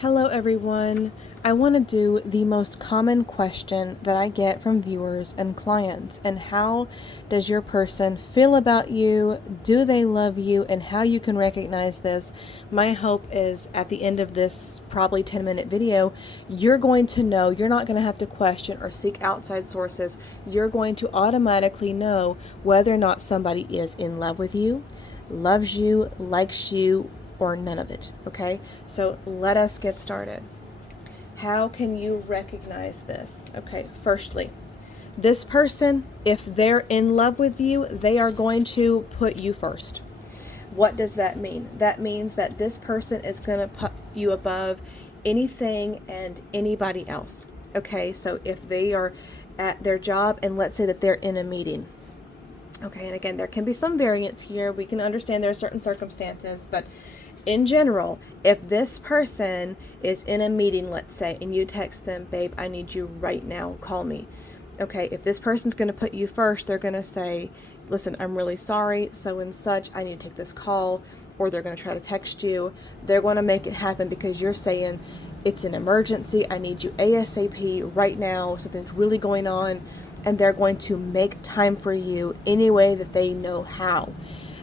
Hello everyone. I want to do the most common question that I get from viewers and clients, and how does your person feel about you? Do they love you? And how you can recognize this. My hope is at the end of this probably 10-minute video, you're going to know. You're not going to have to question or seek outside sources. You're going to automatically know whether or not somebody is in love with you, loves you, likes you, or none of it. Okay, so let us get started. How can you recognize this? Okay, firstly, this person, if they're in love with you, they are going to put you first. What does that mean? That means that this person is going to put you above anything and anybody else. Okay, so if they are at their job, and let's say that they're in a meeting. Okay, and again, there can be some variance here. We can understand there are certain circumstances, but in general, if this person is in a meeting, let's say, and you text them, babe, I need you right now, call me. Okay, if this person's going to put you first, they're going to say, listen, I'm really sorry, so and such, I need to take this call, or they're going to try to text you. They're going to make it happen because you're saying, it's an emergency, I need you ASAP right now, something's really going on, and they're going to make time for you any way that they know how.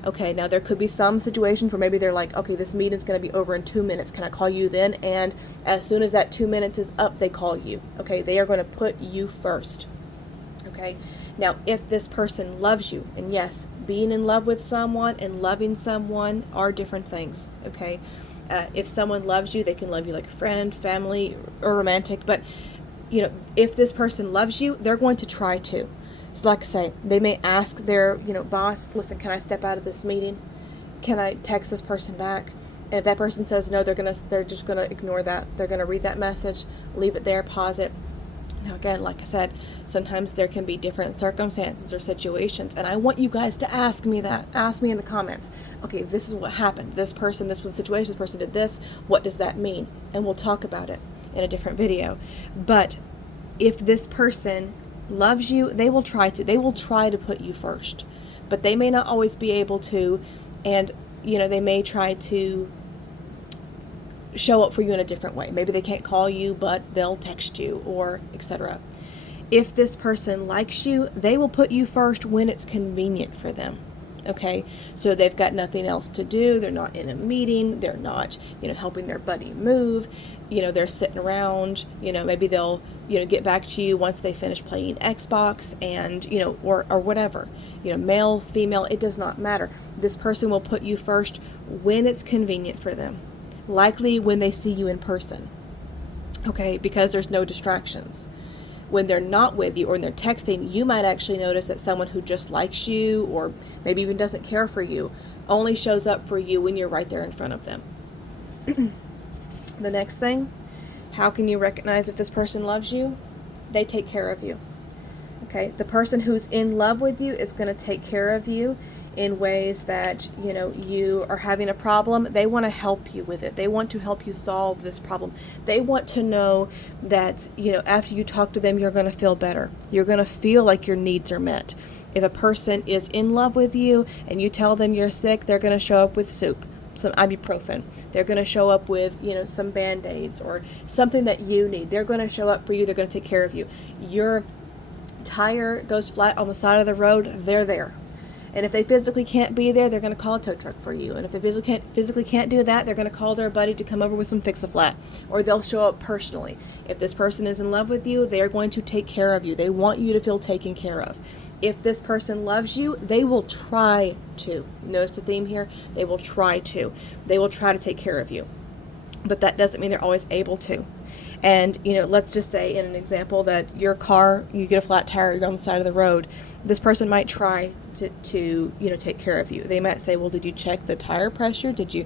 Okay, now there could be some situations where maybe they're like, okay, this meeting's going to be over in 2 minutes. Can I call you then? And as soon as that 2 minutes is up, they call you. Okay, they are going to put you first. Okay, now if this person loves you, and yes, being in love with someone and loving someone are different things. Okay, if someone loves you, they can love you like a friend, family, or romantic. But, if this person loves you, they're going to try to. So like I say, they may ask their, boss, listen, can I step out of this meeting? Can I text this person back? And if that person says no, they're just gonna ignore that. They're gonna read that message, leave it there, pause it. Now again, like I said, sometimes there can be different circumstances or situations, and I want you guys to ask me that. Ask me in the comments. Okay, this is what happened. This was the situation, this person did this. What does that mean? And we'll talk about it in a different video. But if this person loves you, they will try to put you first, but they may not always be able to, and they may try to show up for you in a different way. Maybe they can't call you, but they'll text you, or etc. If this person likes you, they will put you first when it's convenient for them. Okay, so they've got nothing else to do, they're not in a meeting, they're not helping their buddy move, they're sitting around, maybe they'll get back to you once they finish playing Xbox, and or whatever, male, female, it does not matter. This person will put you first when it's convenient for them, likely when they see you in person. Okay, because there's no distractions. When they're not with you, or when they're texting, you might actually notice that someone who just likes you, or maybe even doesn't care for you, only shows up for you when you're right there in front of them. The next thing, how can you recognize if this person loves you? They take care of you. Okay, the person who's in love with you is going to take care of you in ways that, you are having a problem. They want to help you with it. They want to help you solve this problem. They want to know that, after you talk to them, you're going to feel better. You're going to feel like your needs are met. If a person is in love with you and you tell them you're sick, they're going to show up with soup, some ibuprofen. They're going to show up with, some Band-Aids or something that you need. They're going to show up for you. They're going to take care of you. Your tire goes flat on the side of the road, they're there. And if they physically can't be there, they're going to call a tow truck for you. And if they physically can't do that, they're going to call their buddy to come over with some Fix-A-Flat, or they'll show up personally. If this person is in love with you, they are going to take care of you. They want you to feel taken care of. If this person loves you, they will try to. Notice the theme here? They will try to. They will try to take care of you. But that doesn't mean they're always able to. And, let's just say in an example that your car, you get a flat tire, you're on the side of the road. This person might try to take care of you. They might say, well, did you check the tire pressure? Do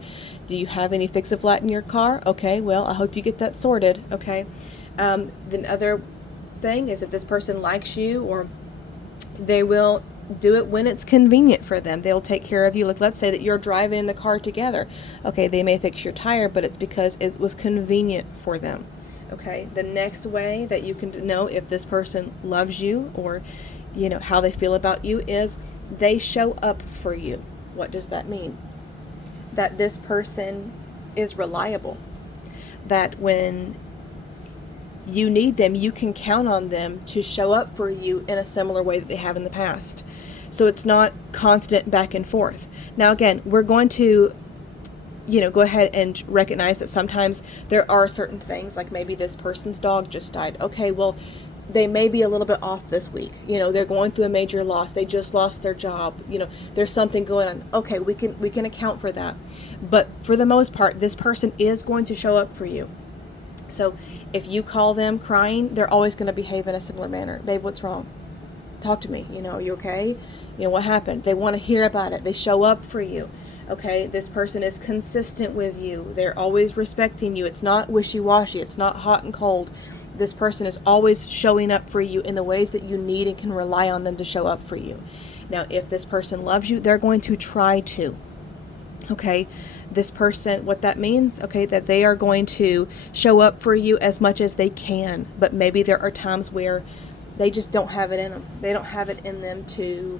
you have any Fix-A-Flat in your car? Okay, well, I hope you get that sorted. Okay. The other thing is, if this person likes you, or they will do it when it's convenient for them. They'll take care of you. Like, let's say that you're driving in the car together. Okay, they may fix your tire, but it's because it was convenient for them. Okay, the next way that you can know if this person loves you, or how they feel about you, is they show up for you. What does that mean? That this person is reliable. that when you need them, you can count on them to show up for you in a similar way that they have in the past. So it's not constant back and forth. Now, again, we're going to, go ahead and recognize that sometimes there are certain things, like maybe this person's dog just died. Okay, well, they may be a little bit off this week. They're going through a major loss. They just lost their job. There's something going on. Okay, we can account for that. But for the most part, this person is going to show up for you. So if you call them crying, they're always going to behave in a similar manner. Babe, what's wrong? Talk to me. Are you okay? What happened? They want to hear about it. They show up for you. Okay, this person is consistent with you. They're always respecting you. It's not wishy-washy. It's not hot and cold. This person is always showing up for you in the ways that you need and can rely on them to show up for you. Now, if this person loves you, they're going to try to. Okay, this person, what that means, okay, that they are going to show up for you as much as they can. But maybe there are times where they just don't have it in them. They don't have it in them to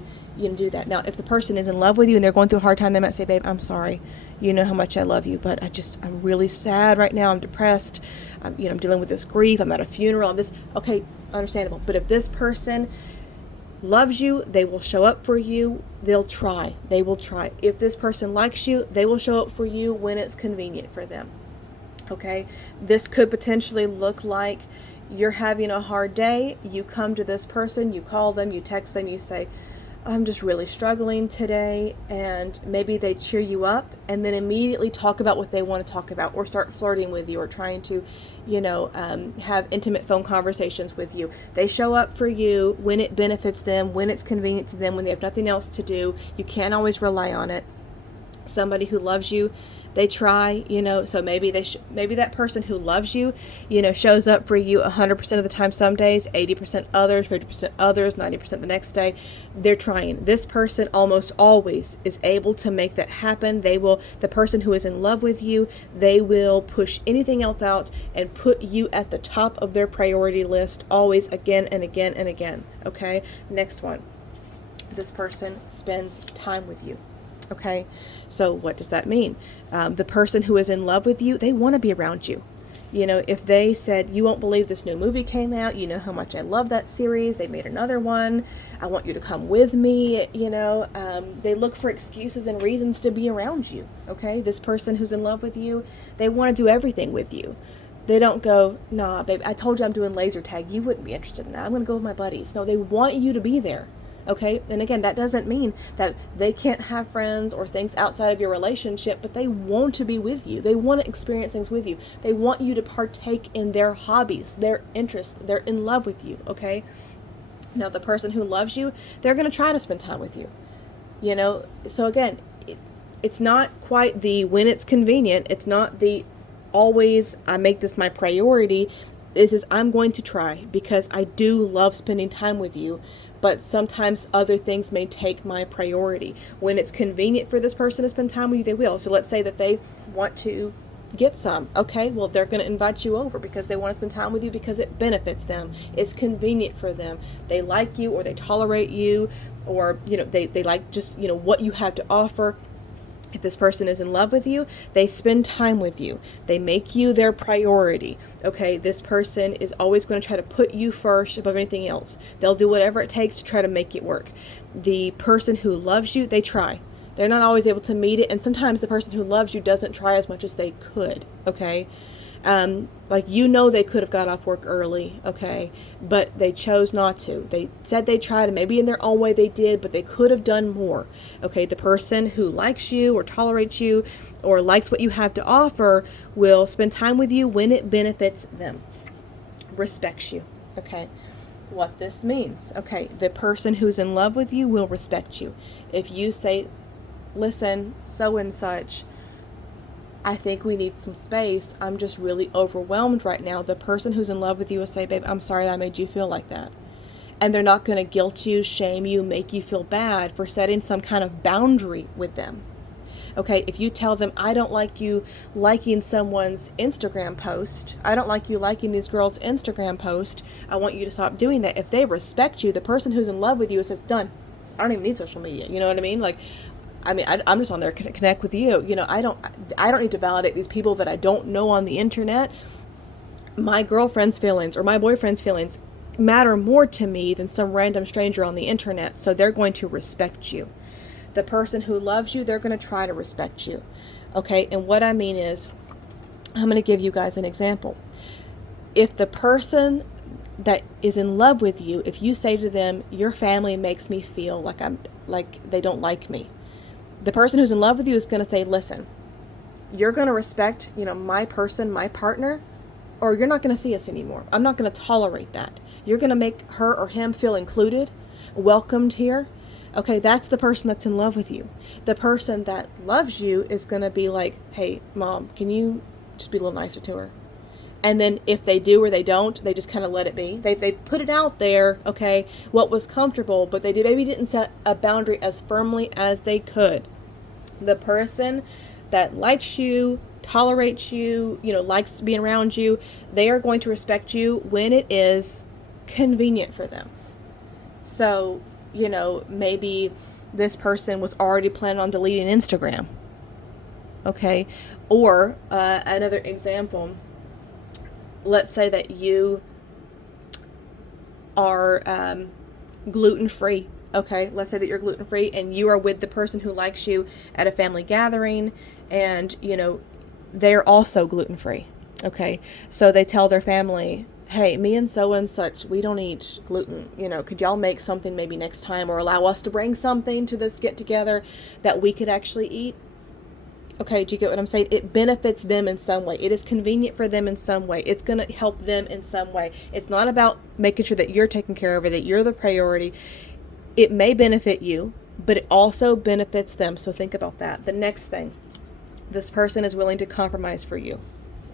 do that. Now, if the person is in love with you and they're going through a hard time, they might say, babe, I'm sorry. You know how much I love you, but I'm really sad right now. I'm depressed. I'm dealing with this grief. I'm at a funeral. Okay, understandable. But if this person loves you, they will show up for you. They'll try. They will try. If this person likes you, they will show up for you when it's convenient for them. Okay? This could potentially look like you're having a hard day. You come to this person, you call them, you text them, you say, I'm just really struggling today, and maybe they cheer you up and then immediately talk about what they want to talk about, or start flirting with you, or trying to, have intimate phone conversations with you. They show up for you when it benefits them, when it's convenient to them, when they have nothing else to do. You can't always rely on it. Somebody who loves you, they try, so maybe maybe that person who loves you, shows up for you 100% of the time some days, 80% others, 50% others, 90% the next day. They're trying. This person almost always is able to make that happen. The person who is in love with you, they will push anything else out and put you at the top of their priority list, always, again and again and again. Okay, next one. This person spends time with you. Okay, so what does that mean? The person who is in love with you, they want to be around you. If they said, you won't believe this new movie came out, you know how much I love that series, they made another one, I want you to come with me, they look for excuses and reasons to be around you. Okay, this person who's in love with you, they want to do everything with you. They don't go, nah, babe, I told you I'm doing laser tag, you wouldn't be interested in that, I'm going to go with my buddies. No, they want you to be there. Okay, and again, that doesn't mean that they can't have friends or things outside of your relationship, but they want to be with you. They want to experience things with you. They want you to partake in their hobbies, their interests. They're in love with you, okay? Now, the person who loves you, they're going to try to spend time with you. So again, it's not quite the when it's convenient. It's not the always I make this my priority. This is I'm going to try because I do love spending time with you. But sometimes other things may take my priority. When it's convenient for this person to spend time with you, they will. So let's say that they want to get some. Okay, well, they're going to invite you over because they want to spend time with you because it benefits them. It's convenient for them. They like you, or they tolerate you, or, they like just, what you have to offer. If this person is in love with you, they spend time with you. They make you their priority. Okay, this person is always going to try to put you first above anything else. They'll do whatever it takes to try to make it work. The person who loves you, they try. They're not always able to meet it, and sometimes the person who loves you doesn't try as much as they could. Okay, they could have got off work early, okay, but they chose not to. They said they tried, and maybe in their own way they did, but they could have done more. Okay, the person who likes you or tolerates you or likes what you have to offer will spend time with you when it benefits them. Respects you. Okay, what this means. Okay, the person who's in love with you will respect you. If you say, listen, so and such, I think we need some space. I'm just really overwhelmed right now. The person who's in love with you will say, babe, I'm sorry that I made you feel like that. And they're not going to guilt you, shame you, make you feel bad for setting some kind of boundary with them. Okay, if you tell them, I don't like you liking someone's Instagram post, I don't like you liking this girl's Instagram post, I want you to stop doing that. If they respect you, the person who's in love with you says, done. I don't even need social media. You know what I mean? Like, I mean, I'm just on there to connect with you. I don't need to validate these people that I don't know on the internet. My girlfriend's feelings or my boyfriend's feelings matter more to me than some random stranger on the internet. So they're going to respect you. The person who loves you, they're going to try to respect you. Okay. And what I mean is, I'm going to give you guys an example. If the person that is in love with you, if you say to them, your family makes me feel like they don't like me, the person who's in love with you is going to say, listen, you're going to respect, my person, my partner, or you're not going to see us anymore. I'm not going to tolerate that. You're going to make her or him feel included, welcomed here. Okay, that's the person that's in love with you. The person that loves you is going to be like, hey, mom, can you just be a little nicer to her? And then if they do or they don't, they just kind of let it be. They put it out there, okay, what was comfortable, but they maybe didn't set a boundary as firmly as they could. The person that likes you, tolerates you, likes being around you, they are going to respect you when it is convenient for them. So, maybe this person was already planning on deleting Instagram. Okay. Or another example, let's say that you are gluten-free. Okay, let's say that you're gluten-free and you are with the person who likes you at a family gathering, and they're also gluten-free. Okay, so they tell their family, hey, me and so and such, we don't eat gluten. Could y'all make something maybe next time, or allow us to bring something to this get together that we could actually eat? Okay, do you get what I'm saying? It benefits them in some way. It is convenient for them in some way. It's going to help them in some way. It's not about making sure that you're taken care of or that you're the priority. It may benefit you, but it also benefits them. So think about that. The next thing, this person is willing to compromise for you.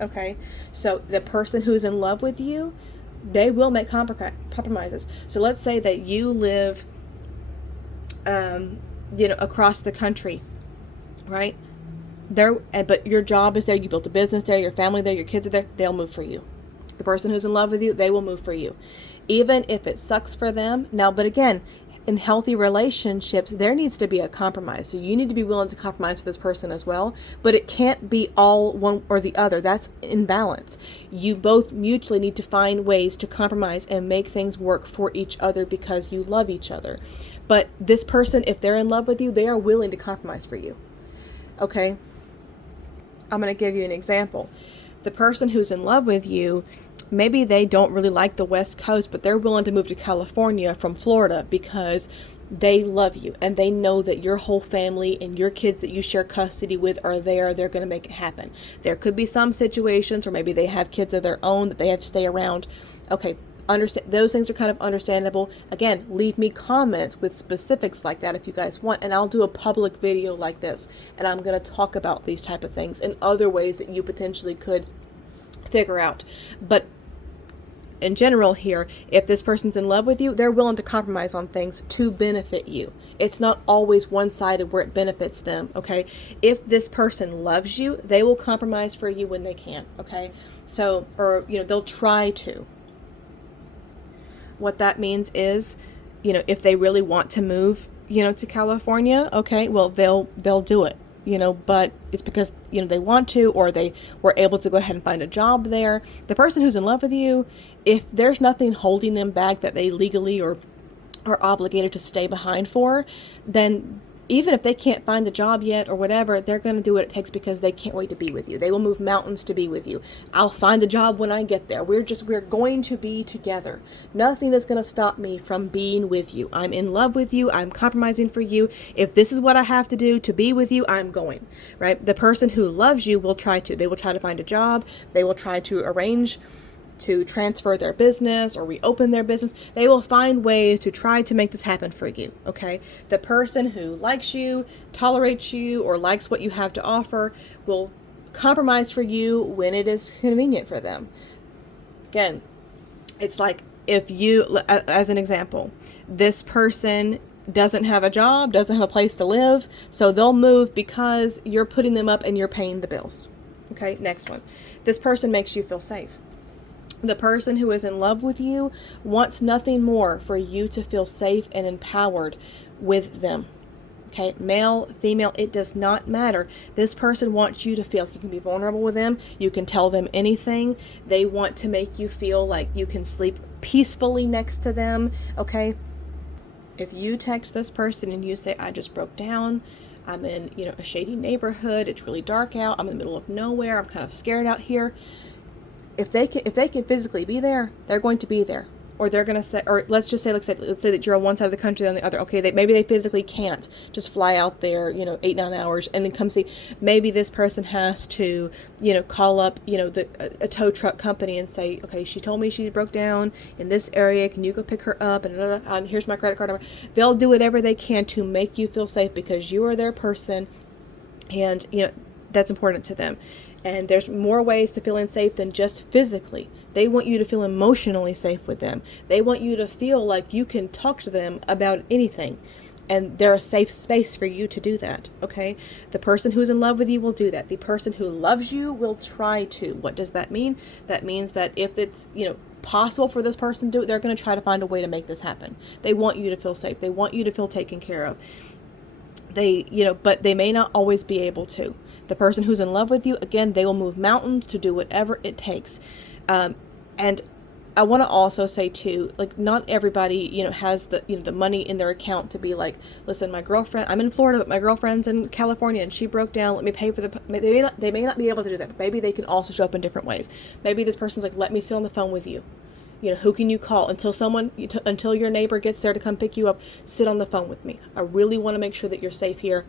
Okay, so the person who's in love with you, they will make compromises. So let's say that you live, across the country, right? But your job is there. You built a business there. Your family there. Your kids are there. They'll move for you. The person who's in love with you, they will move for you, even if it sucks for them. Now, but again, in healthy relationships, there needs to be a compromise. So you need to be willing to compromise with this person as well, but it can't be all one or the other. That's imbalance. You both mutually need to find ways to compromise and make things work for each other because you love each other. But this person, if they're in love with you, they are willing to compromise for you. Okay? I'm going to give you an example. The person who's in love with you, maybe they don't really like the West Coast, but they're willing to move to California from Florida because they love you and they know that your whole family and your kids that you share custody with are there. They're going to make it happen. There could be some situations where maybe they have kids of their own that they have to stay around. Okay, understand, those things are kind of understandable. Again, leave me comments with specifics like that if you guys want, and I'll do a public video like this, and I'm going to talk about these type of things and other ways that you potentially could figure out. But in general here, if this person's in love with you, they're willing to compromise on things to benefit you. It's not always one-sided where it benefits them, okay? If this person loves you, they will compromise for you when they can, okay? So, or, they'll try to. What that means is, if they really want to move, to California, okay, well, they'll do it. But it's because, they want to, or they were able to go ahead and find a job there. The person who's in love with you, if there's nothing holding them back that they legally or are obligated to stay behind for, then even if they can't find the job yet or whatever, they're going to do what it takes because they can't wait to be with you. They will move mountains to be with you. I'll find the job when I get there. We're going to be together. Nothing is going to stop me from being with you. I'm in love with you. I'm compromising for you. If this is what I have to do to be with you, I'm going, right? The person who loves you will try to. They will try to find a job. They will try to arrange to transfer their business or reopen their business. They will find ways to try to make this happen for you, okay? The person who likes you, tolerates you, or likes what you have to offer will compromise for you when it is convenient for them. Again, it's like if you, as an example, this person doesn't have a job, doesn't have a place to live, so they'll move because you're putting them up and you're paying the bills. Okay, next one. This person makes you feel safe. The person who is in love with you wants nothing more for you to feel safe and empowered with them. Okay, male, female, it does not matter. This person wants you to feel like you can be vulnerable with them. You can tell them anything. They want to make you feel like you can sleep peacefully next to them. Okay, if you text this person and you say, I just broke down, I'm in, a shady neighborhood, it's really dark out, I'm in the middle of nowhere, I'm kind of scared out here. If they can physically be there, they're going to be there. Or they're going to say, or let's say that you're on one side of the country, on the other. Okay, maybe they physically can't just fly out there, 8-9 hours and then come see. Maybe this person has to, call up, a tow truck company and say, okay, she told me she broke down in this area. Can you go pick her up? And here's my credit card number. They'll do whatever they can to make you feel safe because you are their person, and that's important to them. And there's more ways to feel unsafe than just physically. They want you to feel emotionally safe with them. They want you to feel like you can talk to them about anything. And they're a safe space for you to do that, okay? The person who's in love with you will do that. The person who loves you will try to. What does that mean? That means that if it's, possible for this person to do it, they're going to try to find a way to make this happen. They want you to feel safe. They want you to feel taken care of. But they may not always be able to. The person who's in love with you, again, they will move mountains to do whatever it takes. And I want to also say too, like, not everybody, has the money in their account to be like, listen, my girlfriend, I'm in Florida, but my girlfriend's in California and she broke down. Let me pay for they may not be able to do that, but maybe they can also show up in different ways. Maybe this person's like, let me sit on the phone with you. Who can you call until your neighbor gets there to come pick you up? Sit on the phone with me. I really want to make sure that you're safe here.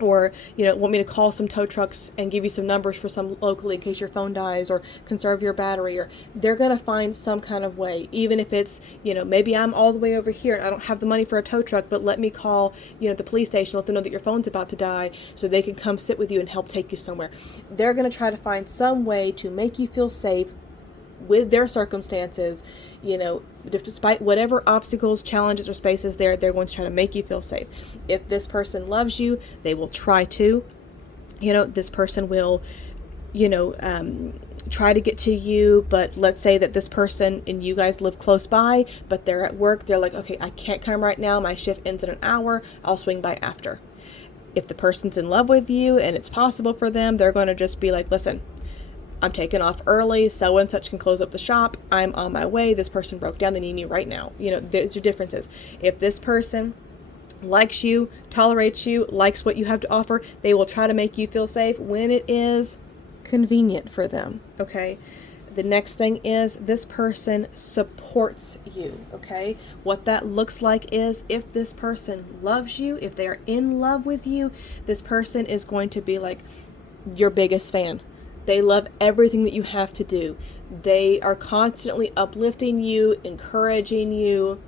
Or, want me to call some tow trucks and give you some numbers for some locally in case your phone dies, or conserve your battery, or they're going to find some kind of way, even if it's, maybe I'm all the way over here and I don't have the money for a tow truck, but let me call, the police station, let them know that your phone's about to die so they can come sit with you and help take you somewhere. They're going to try to find some way to make you feel safe with their circumstances, despite whatever obstacles, challenges, or spaces they're going to try to make you feel safe. If this person loves you, they will try to, this person will, try to get to you. But let's say that this person and you guys live close by, but they're at work. They're like, okay, I can't come right now. My shift ends in an hour. I'll swing by after. If the person's in love with you and it's possible for them, they're going to just be like, listen, I'm taking off early, so and such can close up the shop. I'm on my way. This person broke down. They need me right now. There's your differences. If this person likes you, tolerates you, likes what you have to offer, they will try to make you feel safe when it is convenient for them, okay? The next thing is this person supports you, okay? What that looks like is if this person loves you, if they are in love with you, this person is going to be like your biggest fan. They love everything that you have to do. They are constantly uplifting you, encouraging you.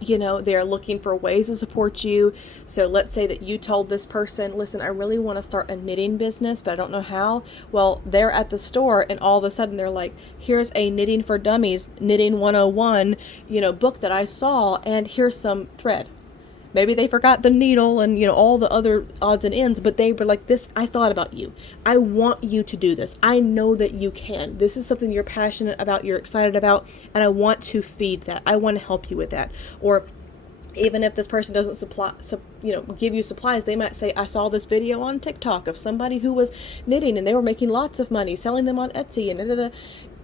They're looking for ways to support you. So let's say that you told this person, listen, I really want to start a knitting business, but I don't know how. Well, they're at the store and all of a sudden they're like, here's a Knitting for Dummies, Knitting 101, book that I saw, and here's some thread. Maybe they forgot the needle and, all the other odds and ends, but they were like, this, I thought about you. I want you to do this. I know that you can. This is something you're passionate about, you're excited about, and I want to feed that. I want to help you with that. Or even if this person doesn't give you supplies, they might say, I saw this video on TikTok of somebody who was knitting and they were making lots of money, selling them on Etsy and da-da-da.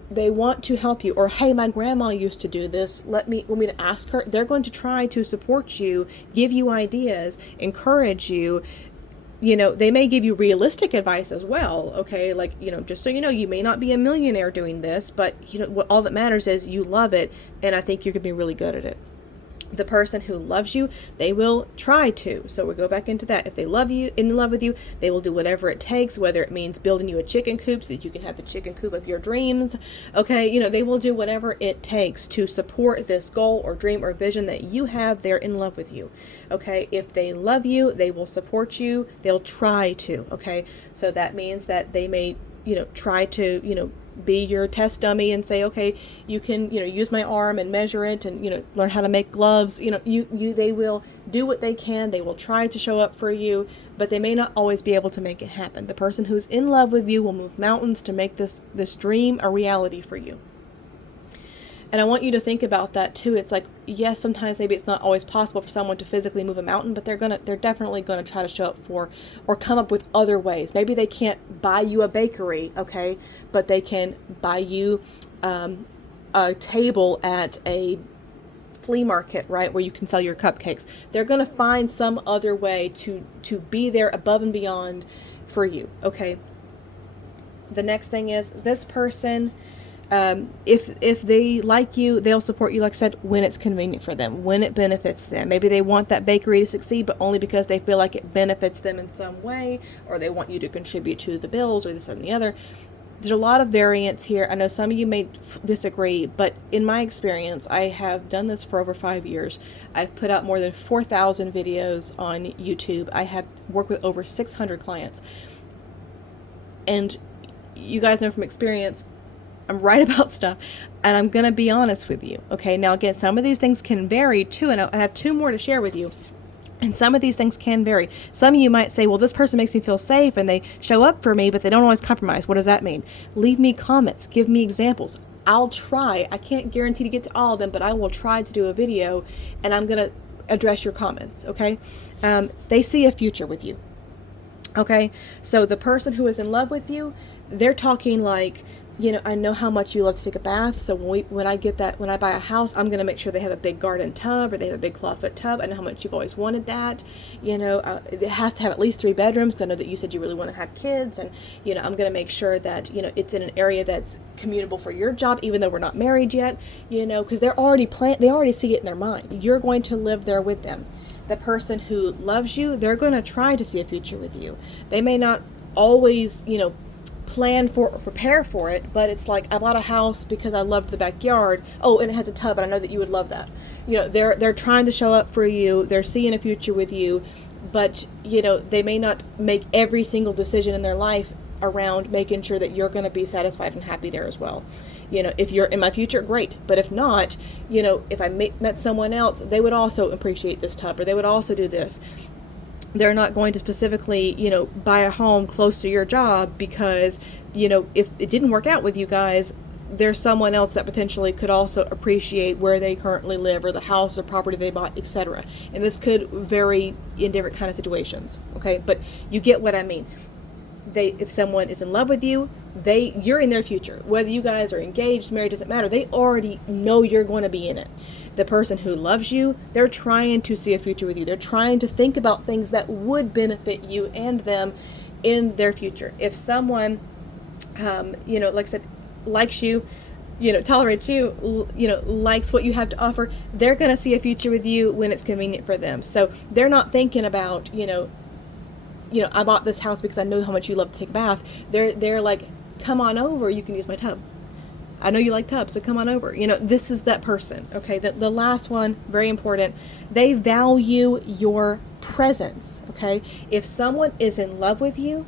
They want to help you. Or, hey, my grandma used to do this. Want me to ask her? They're going to try to support you, give you ideas, encourage you. They may give you realistic advice as well. Okay. Like, just so you may not be a millionaire doing this, but what all that matters is you love it. And I think you're going to be really good at it. The person who loves you, they will try to. So we'll go back into that. If they love you, in love with you, they will do whatever it takes, whether it means building you a chicken coop so that you can have the chicken coop of your dreams. Okay, they will do whatever it takes to support this goal or dream or vision that you have. They're in love with you. Okay, if they love you, they will support you. They'll try to. Okay, so that means that they may, try to, be your test dummy and say, okay, you can, use my arm and measure it and, learn how to make gloves. They will do what they can. They will try to show up for you, but they may not always be able to make it happen. The person who's in love with you will move mountains to make this dream a reality for you. And I want you to think about that too. It's like, yes, sometimes maybe it's not always possible for someone to physically move a mountain, but they're definitely gonna try to show up for, or come up with other ways. Maybe they can't buy you a bakery, okay, but they can buy you a table at a flea market, right, where you can sell your cupcakes. They're gonna find some other way to be there above and beyond for you, okay? The next thing is this person, if they like you, they'll support you, like I said, when it's convenient for them, when it benefits them. Maybe they want that bakery to succeed, but only because they feel like it benefits them in some way, or they want you to contribute to the bills, or this and the other. There's a lot of variance here. I know some of you may disagree, but in my experience, I have done this for over 5 years. I've put out more than 4,000 videos on YouTube. I have worked with over 600 clients. And you guys know from experience, I'm right about stuff, and I'm going to be honest with you. Okay, now again, some of these things can vary too, and I have 2 more to share with you. And some of these things can vary. Some of you might say, well, this person makes me feel safe and they show up for me, but they don't always compromise. What does that mean? Leave me comments. Give me examples. I'll try. I can't guarantee to get to all of them, but I will try to do a video, and I'm going to address your comments, okay? They see a future with you, okay? So the person who is in love with you, they're talking like, you know, I know how much you love to take a bath, so when I buy a house, I'm going to make sure they have a big garden tub, or they have a big clawfoot tub. I know how much you've always wanted that. You know, it has to have at least 3 bedrooms, because I know that you said you really want to have kids, and, you know, I'm going to make sure that, you know, it's in an area that's commutable for your job, even though we're not married yet, you know, because they already see it in their mind. You're going to live there with them. The person who loves you, they're going to try to see a future with you. They may not always, you know, plan for or prepare for it, but it's like, I bought a house because I loved the backyard. Oh, and it has a tub, and I know that you would love that. You know, they're trying to show up for you. They're seeing a future with you, but, you know, they may not make every single decision in their life around making sure that you're going to be satisfied and happy there as well. You know, if you're in my future, great. But if not, you know, if I met someone else, they would also appreciate this tub, or they would also do this. They're not going to specifically, you know, buy a home close to your job because, you know, if it didn't work out with you guys, there's someone else that potentially could also appreciate where they currently live, or the house or property they bought, etc. And this could vary in different kind of situations, okay? But you get what I mean. If someone is in love with you, you're in their future. Whether you guys are engaged, married, doesn't matter. They already know you're going to be in it. The person who loves you, they're trying to see a future with you. They're trying to think about things that would benefit you and them in their future. If someone, you know, like I said, likes you, you know, tolerates you, you know, likes what you have to offer, they're going to see a future with you when it's convenient for them. So they're not thinking about, you know, I bought this house because I know how much you love to take a bath. They're like, come on over, you can use my tub. I know you like tubs, so come on over. You know, this is that person, okay? The last one, very important, they value your presence, okay? If someone is in love with you,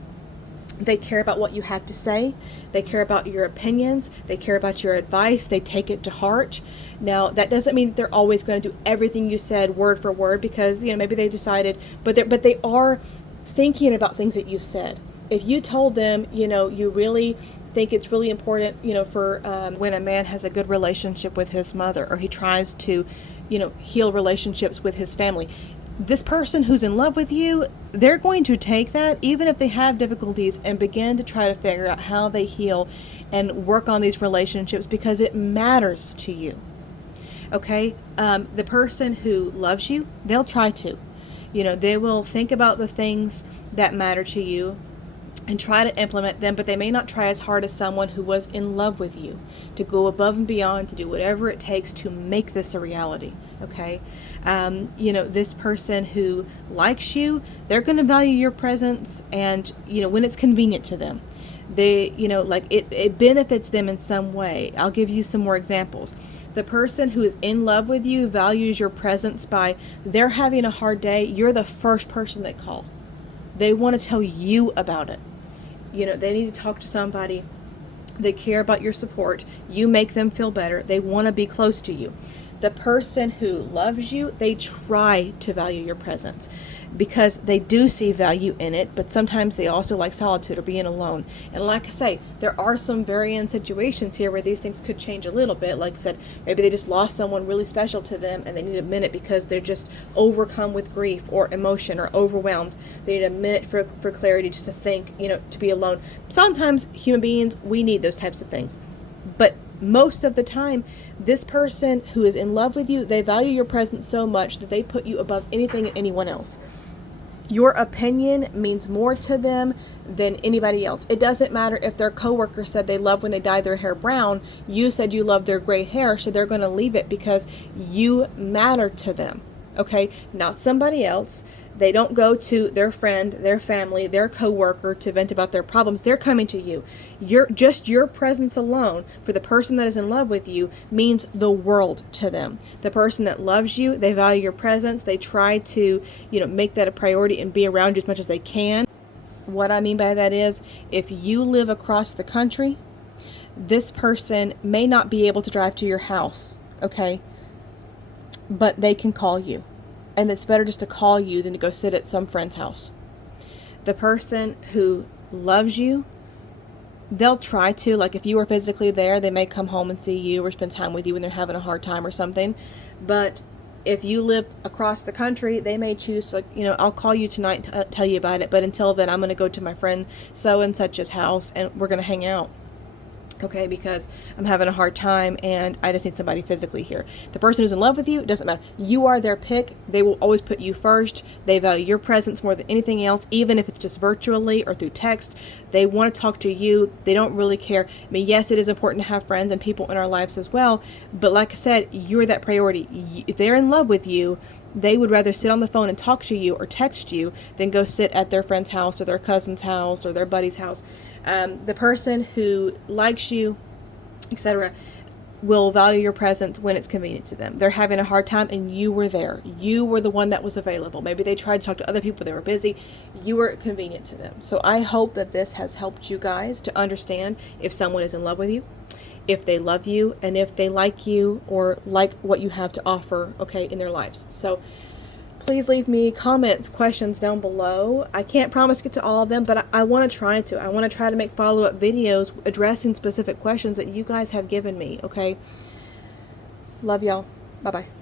they care about what you have to say. They care about your opinions. They care about your advice. They take it to heart. Now, that doesn't mean that they're always going to do everything you said word for word, because, you know, maybe they decided, but they are thinking about things that you said. If you told them, you know, you really think it's really important, you know, for when a man has a good relationship with his mother, or he tries to, you know, heal relationships with his family, this person who's in love with you, they're going to take that, even if they have difficulties, and begin to try to figure out how they heal and work on these relationships, because it matters to you. Okay? The person who loves you, they'll try to. You know, they will think about the things that matter to you and try to implement them, but they may not try as hard as someone who was in love with you, to go above and beyond, to do whatever it takes to make this a reality, okay? You know, this person who likes you, they're going to value your presence, and, you know, when it's convenient to them. They, you know, like it benefits them in some way. I'll give you some more examples. The person who is in love with you values your presence by, they're having a hard day, you're the first person they call. They want to tell you about it. You know, they need to talk to somebody. They care about your support. You make them feel better. They want to be close to you. The person who loves you, they try to value your presence. because they do see value in it, but sometimes they also like solitude or being alone. And like I say, there are some varying situations here where these things could change a little bit. Like I said, maybe they just lost someone really special to them and they need a minute because they're just overcome with grief or emotion or overwhelmed. They need a minute for clarity, just to think, to be alone. Sometimes human beings, we need those types of things. But most of the time, this person who is in love with you, they value your presence so much that they put you above anything and anyone else. Your opinion means more to them than anybody else. It doesn't matter if their coworker said they love when they dye their hair brown. You said you love their gray hair, so they're going to leave it because you matter to them. Okay? Not somebody else. They don't go to their friend, their family, their coworker to vent about their problems. They're coming to you. Your presence alone for the person that is in love with you means the world to them. The person that loves you, they value your presence. They try to, make that a priority and be around you as much as they can. What I mean by that is, if you live across the country, this person may not be able to drive to your house, okay? But they can call you. And it's better just to call you than to go sit at some friend's house. The person who loves you, they'll try to, like if you were physically there, they may come home and see you or spend time with you when they're having a hard time or something. But if you live across the country, they may choose, I'll call you tonight to tell you about it. But until then, I'm going to go to my friend so-and-such's house and we're going to hang out. Okay, because I'm having a hard time and I just need somebody physically here. The person who's in love with you, it doesn't matter. You are their pick. They will always put you first. They value your presence more than anything else, even if it's just virtually or through text. They want to talk to you. They don't really care. I mean, yes, it is important to have friends and people in our lives as well, but like I said, you're that priority. If they're in love with you, they would rather sit on the phone and talk to you or text you than go sit at their friend's house or their cousin's house or their buddy's house. The person who likes you, etc., will value your presence when it's convenient to them. They're having a hard time and you were there. You were the one that was available. Maybe they tried to talk to other people, they were busy. You were convenient to them. So I hope that this has helped you guys to understand if someone is in love with you, if they love you, and if they like you or like what you have to offer, okay, in their lives. So please leave me comments, questions down below. I can't promise to get to all of them, but I want to try to. I want to try to make follow-up videos addressing specific questions that you guys have given me, okay? Love y'all. Bye-bye.